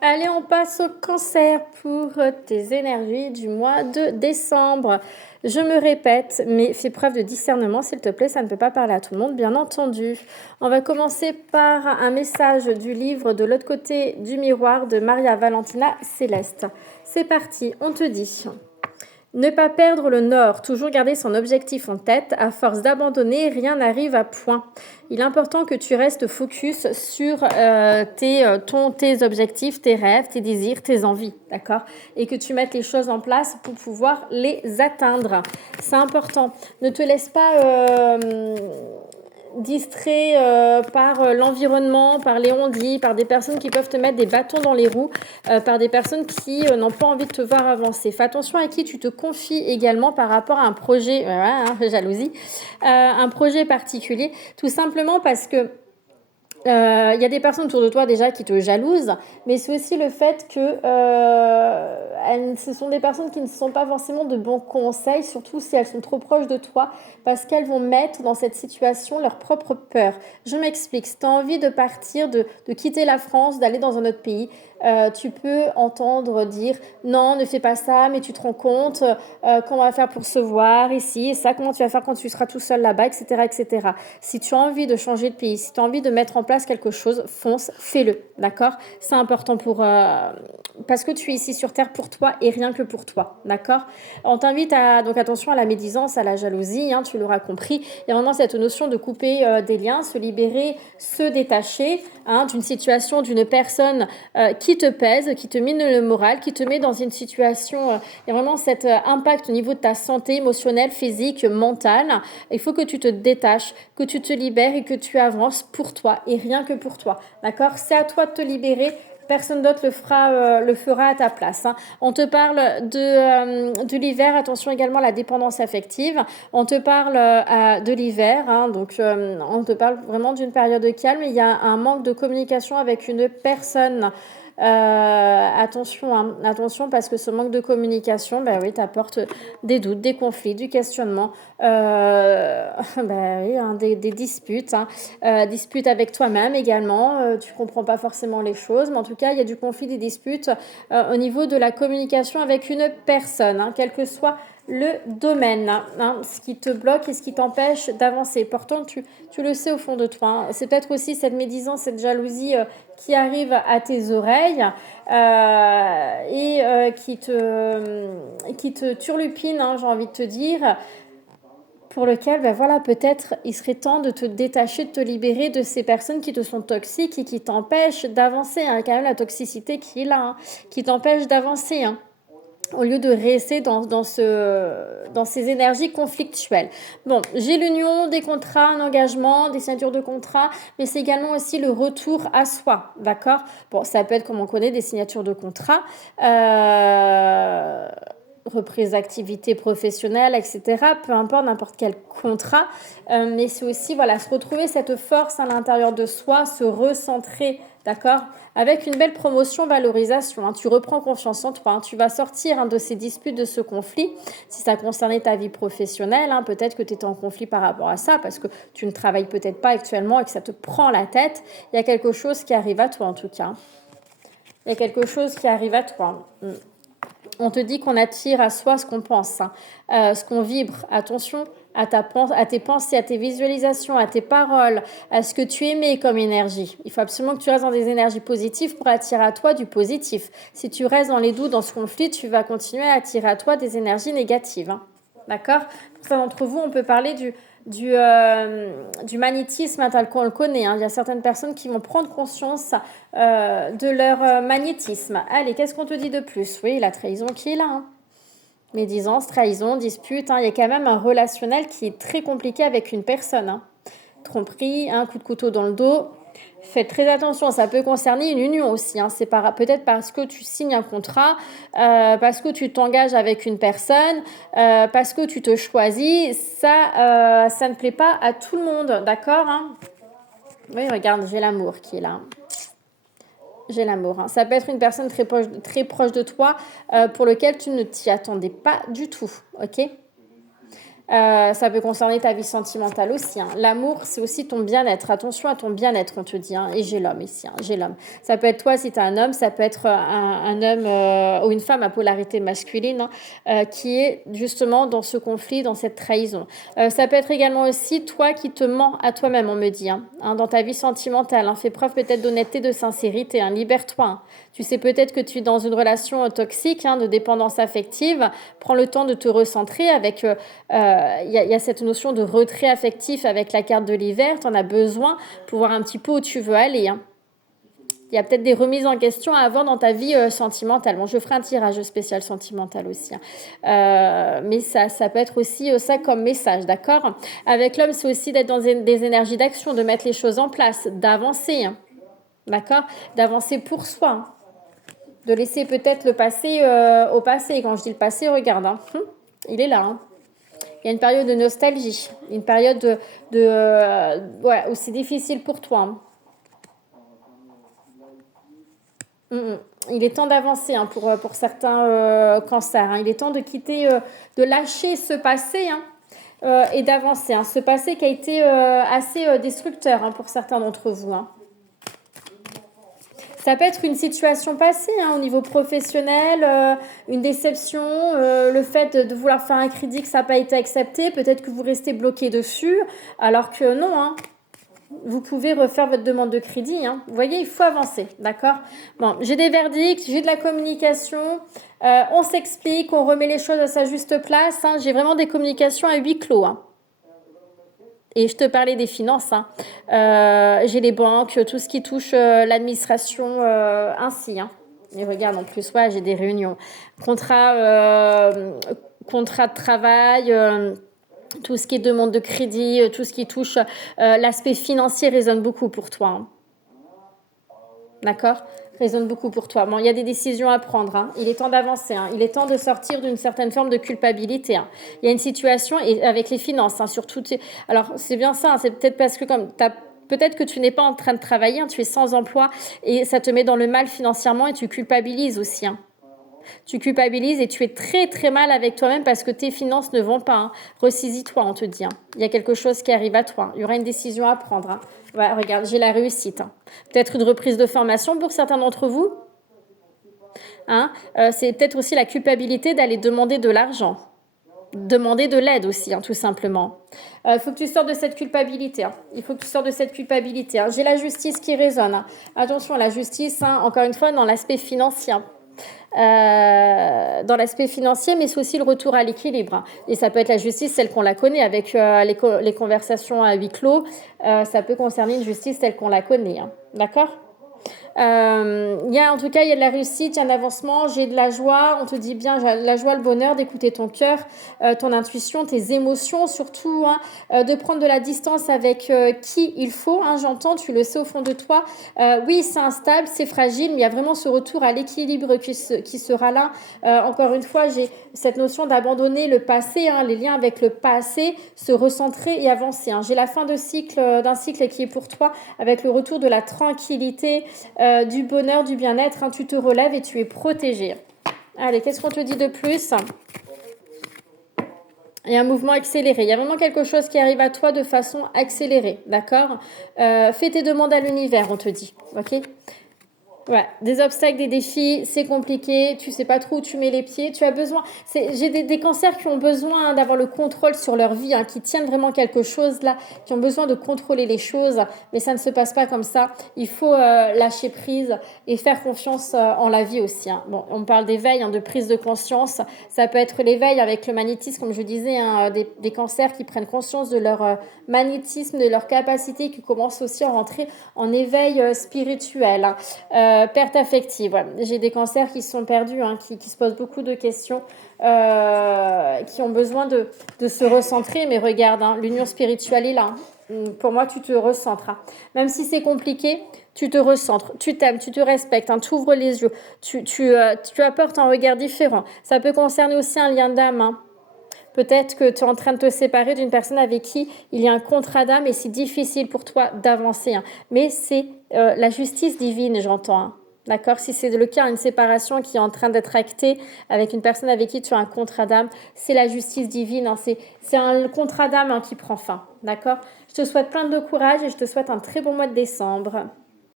Allez, on passe au cancer pour tes énergies du mois de décembre. Je me répète, mais fais preuve de discernement, s'il te plaît, ça ne peut pas parler à tout le monde, bien entendu. On va commencer par un message du livre De l'autre côté du miroir de Maria Valentina Céleste. C'est parti, on te dit. Ne pas perdre le nord, toujours garder son objectif en tête. À force d'abandonner, rien n'arrive à point. Il est important que tu restes focus sur tes objectifs, tes rêves, tes désirs, tes envies, d'accord? Et que tu mettes les choses en place pour pouvoir les atteindre. C'est important. Ne te laisse pas distrait par l'environnement, par les on-dit, par des personnes qui peuvent te mettre des bâtons dans les roues, par des personnes qui n'ont pas envie de te voir avancer. Fais attention à qui tu te confies également par rapport à un projet, jalousie, un projet particulier, tout simplement parce que il y a des personnes autour de toi déjà qui te jalousent, mais c'est aussi le fait que ce sont des personnes qui ne sont pas forcément de bons conseils, surtout si elles sont trop proches de toi, parce qu'elles vont mettre dans cette situation leur propre peur. Je m'explique. Si tu as envie de partir, de quitter la France, d'aller dans un autre pays, tu peux entendre dire non, ne fais pas ça, mais tu te rends compte comment on va faire pour se voir ici, et ça, comment tu vas faire quand tu seras tout seul là-bas, etc., etc. Si tu as envie de changer de pays, si tu as envie de mettre en place quelque chose, fonce, fais-le, d'accord? C'est important parce que tu es ici sur Terre pour toi et rien que pour toi, d'accord? On t'invite donc attention à la médisance, à la jalousie, hein, tu l'auras compris. Il y a vraiment cette notion de couper des liens, se libérer, se détacher d'une situation, d'une personne qui te pèse, qui te mine le moral, qui te met dans une situation, il y a vraiment cet impact au niveau de ta santé émotionnelle, physique, mentale. Il faut que tu te détaches, que tu te libères et que tu avances pour toi et rien que pour toi. D'accord? C'est à toi de te libérer. Personne d'autre le fera à ta place. Hein. On te parle de l'hiver. Attention également à la dépendance affective. On te parle de l'hiver. Hein, donc, on te parle vraiment d'une période calme. Il y a un manque de communication avec une personne. Attention parce que ce manque de communication, oui, t'apporte des doutes, des conflits, du questionnement, oui, des disputes, disputes avec toi-même également. Tu comprends pas forcément les choses, mais en tout cas, il y a du conflit, des disputes au niveau de la communication avec une personne, quel que soit le domaine, ce qui te bloque et ce qui t'empêche d'avancer. Pourtant, tu le sais au fond de toi. C'est peut-être aussi cette médisance, cette jalousie qui arrive à tes oreilles et qui te turlupine, j'ai envie de te dire, pour lequel, voilà, peut-être il serait temps de te détacher, de te libérer de ces personnes qui te sont toxiques et qui t'empêchent d'avancer. Quand même la toxicité qui est là, qui t'empêche d'avancer. Au lieu de rester dans ces énergies conflictuelles. Bon, j'ai l'union des contrats, un engagement, des signatures de contrats, mais c'est également aussi le retour à soi, d'accord? Bon, ça peut être, comme on connaît, des signatures de contrats, reprise d'activité professionnelle, etc. Peu importe, n'importe quel contrat, mais c'est aussi, voilà, se retrouver cette force à l'intérieur de soi, se recentrer, d'accord? Avec une belle promotion, valorisation. Tu reprends confiance en toi. Tu vas sortir de ces disputes, de ce conflit. Si ça concernait ta vie professionnelle, peut-être que tu étais en conflit par rapport à ça parce que tu ne travailles peut-être pas actuellement et que ça te prend la tête. Il y a quelque chose qui arrive à toi en tout cas. Il y a quelque chose qui arrive à toi. On te dit qu'on attire à soi ce qu'on pense, ce qu'on vibre. Attention à tes pensées, à tes visualisations, à tes paroles, à ce que tu émets comme énergie. Il faut absolument que tu restes dans des énergies positives pour attirer à toi du positif. Si tu restes dans les doutes, dans ce conflit, tu vas continuer à attirer à toi des énergies négatives. D'accord? Pour ça, d'entre vous, on peut parler du magnétisme tel qu'on le connaît. Il y a certaines personnes qui vont prendre conscience de leur magnétisme. Allez, qu'est-ce qu'on te dit de plus? Oui, la trahison qui est là. Médisance, trahison, dispute. Il y a quand même un relationnel qui est très compliqué avec une personne. Tromperie, un coup de couteau dans le dos. Faites très attention, ça peut concerner une union aussi. C'est peut-être parce que tu signes un contrat, parce que tu t'engages avec une personne, parce que tu te choisis. Ça ne plaît pas à tout le monde, d'accord? Oui, regarde, j'ai l'amour qui est là. J'ai l'amour. Ça peut être une personne très proche de toi pour lequel tu ne t'y attendais pas du tout, ok? Ça peut concerner ta vie sentimentale aussi. L'amour, c'est aussi ton bien-être. Attention à ton bien-être, on te dit. Et j'ai l'homme ici. J'ai l'homme. Ça peut être toi si tu es un homme. Ça peut être un homme ou une femme à polarité masculine qui est justement dans ce conflit, dans cette trahison. Ça peut être également aussi toi qui te mens à toi-même, on me dit. Dans ta vie sentimentale. Fais preuve peut-être d'honnêteté, de sincérité. Libère-toi. Tu sais peut-être que tu es dans une relation toxique, de dépendance affective. Prends le temps de te recentrer avec... Il y a cette notion de retrait affectif avec la carte de l'hiver. Tu en as besoin pour voir un petit peu où tu veux aller. Il y a peut-être des remises en question à avoir dans ta vie sentimentale. Bon, je ferai un tirage spécial sentimental aussi. Mais ça peut être aussi ça comme message, d'accord? Avec l'homme, c'est aussi d'être dans des énergies d'action, de mettre les choses en place, d'avancer, d'accord? D'avancer pour soi, de laisser peut-être le passé au passé. Quand je dis le passé, regarde, il est là. Il y a une période de nostalgie, une période où c'est difficile pour toi. Il est temps d'avancer pour certains cancers. Il est temps de quitter, de lâcher ce passé et d'avancer. Ce passé qui a été assez destructeur pour certains d'entre vous. Ça peut être une situation passée au niveau professionnel, une déception, le fait de vouloir faire un crédit que ça n'a pas été accepté. Peut-être que vous restez bloqué dessus, alors que non. Vous pouvez refaire votre demande de crédit. Vous voyez, il faut avancer, d'accord? Bon, j'ai des verdicts, j'ai de la communication, on s'explique, on remet les choses à sa juste place. J'ai vraiment des communications à huis clos. Et je te parlais des finances. J'ai les banques, tout ce qui touche l'administration ainsi. Et regarde, en plus, j'ai des réunions. Contrat de travail... tout ce qui est demande de crédit, tout ce qui touche l'aspect financier résonne beaucoup pour toi. D'accord? Résonne beaucoup pour toi. Bon, il y a des décisions à prendre. Il est temps d'avancer. Il est temps de sortir d'une certaine forme de culpabilité. Il y a une situation et avec les finances, surtout. Alors, c'est bien ça. C'est peut-être parce que peut-être que tu n'es pas en train de travailler, tu es sans emploi et ça te met dans le mal financièrement et tu culpabilises aussi. Tu culpabilises et tu es très très mal avec toi-même parce que tes finances ne vont pas. Ressaisis-toi, on te dit. Il y a quelque chose qui arrive à toi. Il y aura une décision à prendre. Regarde, j'ai la réussite. Peut-être une reprise de formation pour certains d'entre vous. C'est peut-être aussi la culpabilité d'aller demander de l'argent. Demander de l'aide aussi, tout simplement. Il faut que tu sortes de cette culpabilité. Il faut que tu sortes de cette culpabilité. J'ai la justice qui résonne. Attention, la justice, encore une fois, dans l'aspect financier. Dans l'aspect financier, mais c'est aussi le retour à l'équilibre. Et ça peut être la justice, celle qu'on la connaît, avec les conversations à huis clos. Ça peut concerner une justice telle qu'on la connaît. D'accord ? En tout cas, il y a de la réussite, il y a un avancement, j'ai de la joie, on te dit bien, j'ai la joie, le bonheur d'écouter ton cœur, ton intuition, tes émotions surtout, de prendre de la distance avec qui il faut, j'entends, tu le sais au fond de toi. Oui, c'est instable, c'est fragile, mais il y a vraiment ce retour à l'équilibre qui sera là. Encore une fois, j'ai cette notion d'abandonner le passé, les liens avec le passé, se recentrer et avancer. J'ai la fin d'un cycle qui est pour toi, avec le retour de la tranquillité, du bonheur, du bien-être. Tu te relèves et tu es protégé. Allez, qu'est-ce qu'on te dit de plus ? Il y a un mouvement accéléré. Il y a vraiment quelque chose qui arrive à toi de façon accélérée, d'accord ? Fais tes demandes à l'univers, on te dit, ok ? Des obstacles, des défis, c'est compliqué, tu sais pas trop où tu mets les pieds, tu as besoin, j'ai des cancers qui ont besoin d'avoir le contrôle sur leur vie, qui tiennent vraiment quelque chose là, qui ont besoin de contrôler les choses, mais ça ne se passe pas comme ça, il faut lâcher prise et faire confiance en la vie aussi. Bon, on parle d'éveil, de prise de conscience, ça peut être l'éveil avec le magnétisme, comme je disais, des cancers qui prennent conscience de leur magnétisme, de leur capacité, qui commencent aussi à rentrer en éveil spirituel. Perte affective, j'ai des cancers qui sont perdus, qui se posent beaucoup de questions, qui ont besoin de se recentrer, mais regarde, l'union spirituelle est là. Pour moi, tu te recentres. Même si c'est compliqué, tu te recentres, tu t'aimes, tu te respectes, tu ouvres les yeux, tu apportes un regard différent. Ça peut concerner aussi un lien d'âme. Peut-être que tu es en train de te séparer d'une personne avec qui il y a un contrat d'âme et c'est difficile pour toi d'avancer. Mais c'est la justice divine, j'entends. D'accord? Si c'est le cas, une séparation qui est en train d'être actée avec une personne avec qui tu as un contrat d'âme, c'est la justice divine, hein, c'est un contrat d'âme, hein, qui prend fin. D'accord? Je te souhaite plein de courage et je te souhaite un très bon mois de décembre.